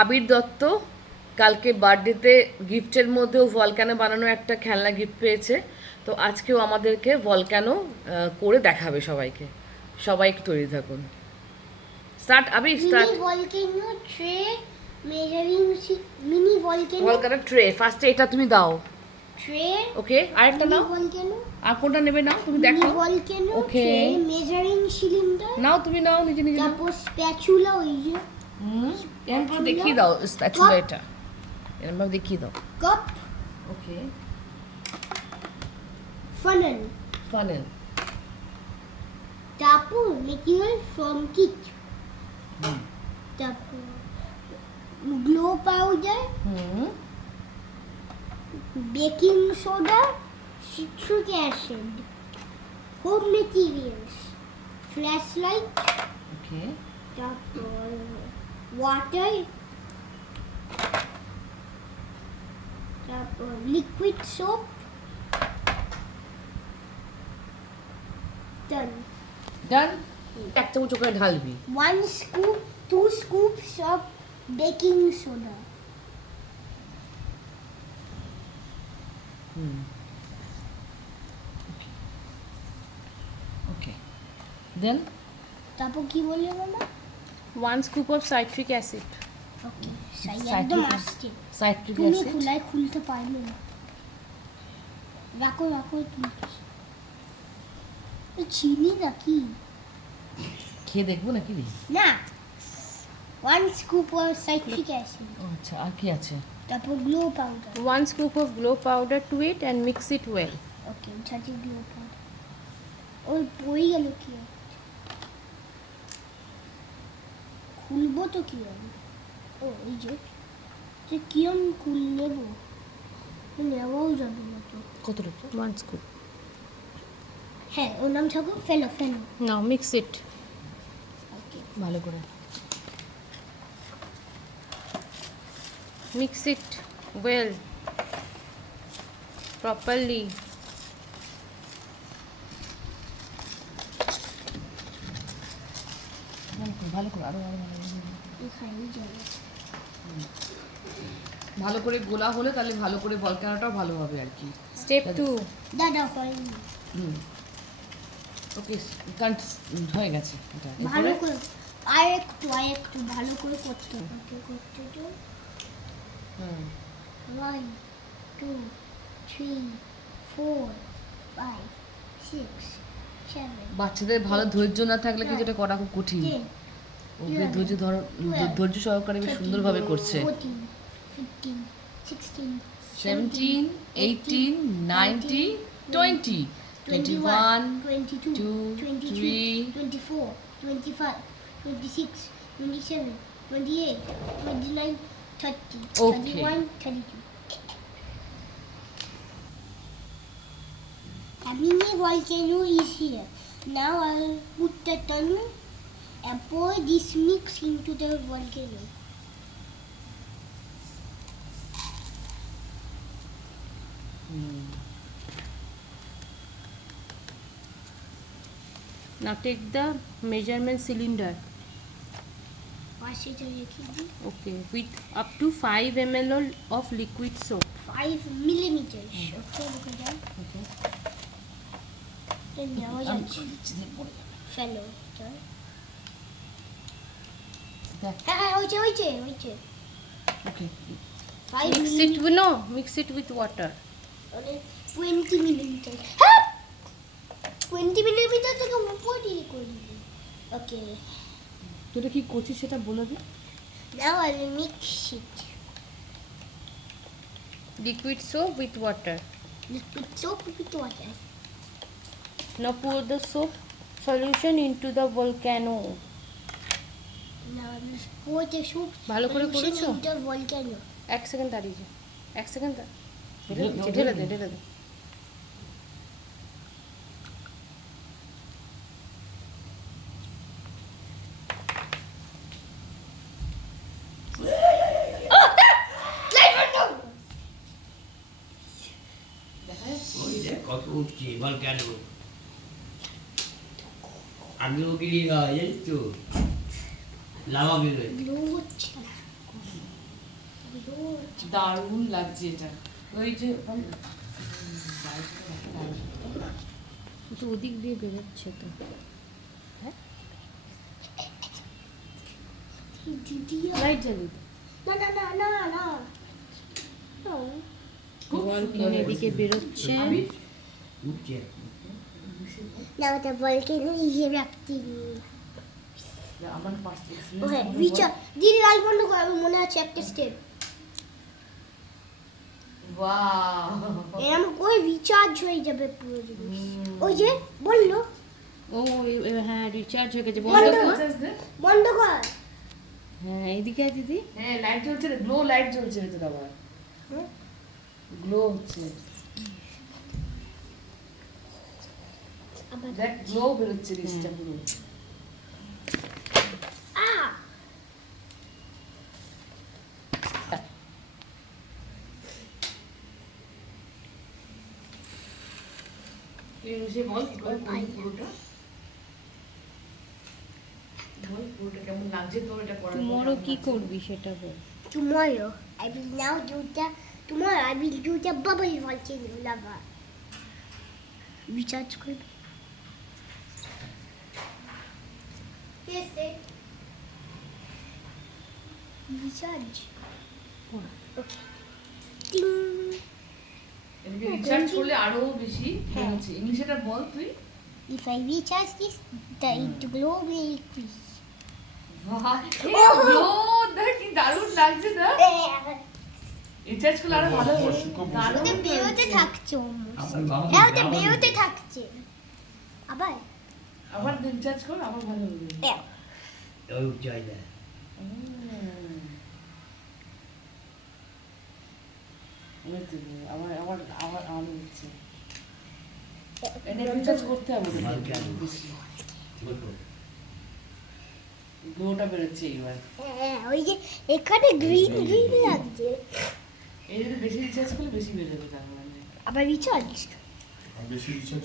আবির দত্ত কালকে বার্থডেতে গিফটের মধ্যেও ভলক্যানো বানানো একটা খেলনা গিফট পেয়েছে। তো আজকেও আমাদেরকে ভলক্যানো করে দেখাবে সবাইকে। সবাই একটু তৈরি থাকুন। Start Abir, start. Mini volcano tray, measuring mini volcano tray ফার্স্টে এটা তুমি দাও। ট্রে, ওকে, আরেকটা নাও। ভলকেনো, আর কোনটা নেবে নাও, তুমি দেখো। ভলকেনো ওকে, ট্রে, মেজারিং সিলিন্ডার, নাও তুমি নাও, নিজে নিজে নাও। তারপর স্প্যাচুলা, ওই যে এরপর দেখিয়ে দাও স্প্যাচুলা, এটা এরপর দেখিয়ে দাও। কাপ, ওকে, ফানেল, ফানেল, তারপর মেটেরিয়াল ফ্রম কিট, তারপর glow powder, baking soda, citric acid, home materials, flashlight, ওকে, তারপর water, তারপর liquid soap, done. ডান। এক চামচ করে ঢালবি। 1 scoop, 2 scoops of baking soda. ওকে, দেন তারপর কি বললে মামা? 1 scoop of citric acid. Okay, Citric একদম acid. আসছে। সাইট্রিক তুমি অ্যাসিড। খুলতে পারবে না। রাখো তুমি। চিনি নাকি? খেয়ে দেখবো নাকি রে? না, 1 scoop of citric acid, ও আচ্ছা, আর কি আছে? তারপর glow powder. 1 scoop of glow powder to it and mix it well. ওকে, ছাতি গ্লো পাউডার। ওই পড়ে গেল কি? খুলবো তো কি হবে? ও এই যে কিরম নেব, নেওয়াও যাবে না তো। কতটুকু? 1 scoop. হ্যাঁ, ওর নাম থাকো ফেলো। Now mix it. ওকে, ভালো করে। Mix it well. Properly. ভালো করে আরো আরো ভালো করে। এখানেই যাবে। ভালো করে গোলা হলে তাহলে ভালো করে ভলক্যানোটাও ভালো হবে আর কি। Step 2. দাদা হয়নি। ওকে, কান্ট হয়ে গেছে এটা। ভালো করে আর একটু ভালো করে করতে হবে। করতে তো 1 2 3 4 5 6 7 বাচ্চাদের ভালো ধৈর্য না থাকলে কিন্তু এটা করা খুব কঠিন। 10 ওকে ধৈর্য সহকারে বেশ সুন্দরভাবে করছে। 14 15 16 17 18 19 20 21 22 23 24 25 26 27 28 29 30 Okay. 31 32. A mini volcano is here. Now I'll put the tunnel and pour this mix into the volcano. Now take the measurement cylinder. Okay, with up to 5 ml of liquid soap. 5 millimeters. Okay, look at that. Okay, Then now I fellow. দেখ। হয়েছে। ওকে, 5 Mix it with mix it with water. 20 millimeters. হ্যাঁ, 20 millimeter থেকে উপরে দিয়ে করে দিবি। ওকে, তোরা কি করছিস সেটা বলে দে। now I'll mix it. Liquid soap with water. Liquid soap with water. Now pour the soap solution into the volcano. Now I'll pour the soup ভালো করে solution করেছো? into the volcano. 1 সেকেন্ড দাঁড়িয়ে যা। 1 সেকেন্ড ঢেলে ঢেলে দে। কত উঠছে volcano. আমিও কি জানিস তো লাভা বেরোয়। Glow হচ্ছে না। দারুণ লাগছে এটা। ওই যে তো ওদিক দিয়ে বেরোচ্ছে তো। দিদি লাইট জ্বালিয়ে দাও। না না না না না না। ভলকানো এদিকে বেরোচ্ছে। উঠছে না ওটা ভলকেনো ইয়ে রাখতে আমার পাঁচটা ওকে রিচার্জ দিদি লাইট বন্ধ কর আমি মনে আছে একটা স্টেপ ওয়াও এরকম করে রিচার্জ হয়ে যাবে পুরো জিনিস ওই যে বললো ও হ্যাঁ রিচার্জ হয়ে গেছে। বন্ধ বন্ধ কর। কর। বন্ধ কর হ্যাঁ এদিকে আয় দিদি। হ্যাঁ লাইট জ্বলছে রে, গ্লো লাইট জ্বলছে ভেতরে আবার, হুম? গ্লো হচ্ছে, আবার দেখ গ্লো বেরোচ্ছে জিনিসটা পুরো। আ ইংলিশে বল কি করে পুরোটা, বল পুরোটা কেমন লাগছে তোর এটা করার পর? টুমরো কি করবি সেটা বল। tomorrow I will now do the tomorrow I will do the bubble volcano lava recharge করবে yes রিচার্জ ওকে টিং এদিকে রিচার্জ করলে আরো বেশি হ্যাঁ। বেরোচ্ছে। ইংলিশটা বল তুই। if I recharge this the glow will increase বাহ, এ গ্লো দেখ কি দারুণ লাগছে না, রিচার্জ করলে আরো ভালো হবে। দারুণ ওটা বেরোতে বেরোচ্ছে। থাকছে আমার বাবা হ্যাঁ ওটা বেরোতে থাকছে আবার আবার রিচার্জ কর, আবার ভালো হবে। ওই চাই না ওই তো, আবার আবার আবার আলো হচ্ছে। এটা রিচার্জ করতে হবে ওদের Volcano. বেশি। বলবো গ্লোটা বেরোচ্ছে এইবার। হ্যাঁ ওই যে এখানে গ্রিন গ্রিন লাগছে এই যদি বেশি রিচার্জ করলে বেশি বেরোবে তার মানে। আবার রিচার্জ বেশি রিচার্জ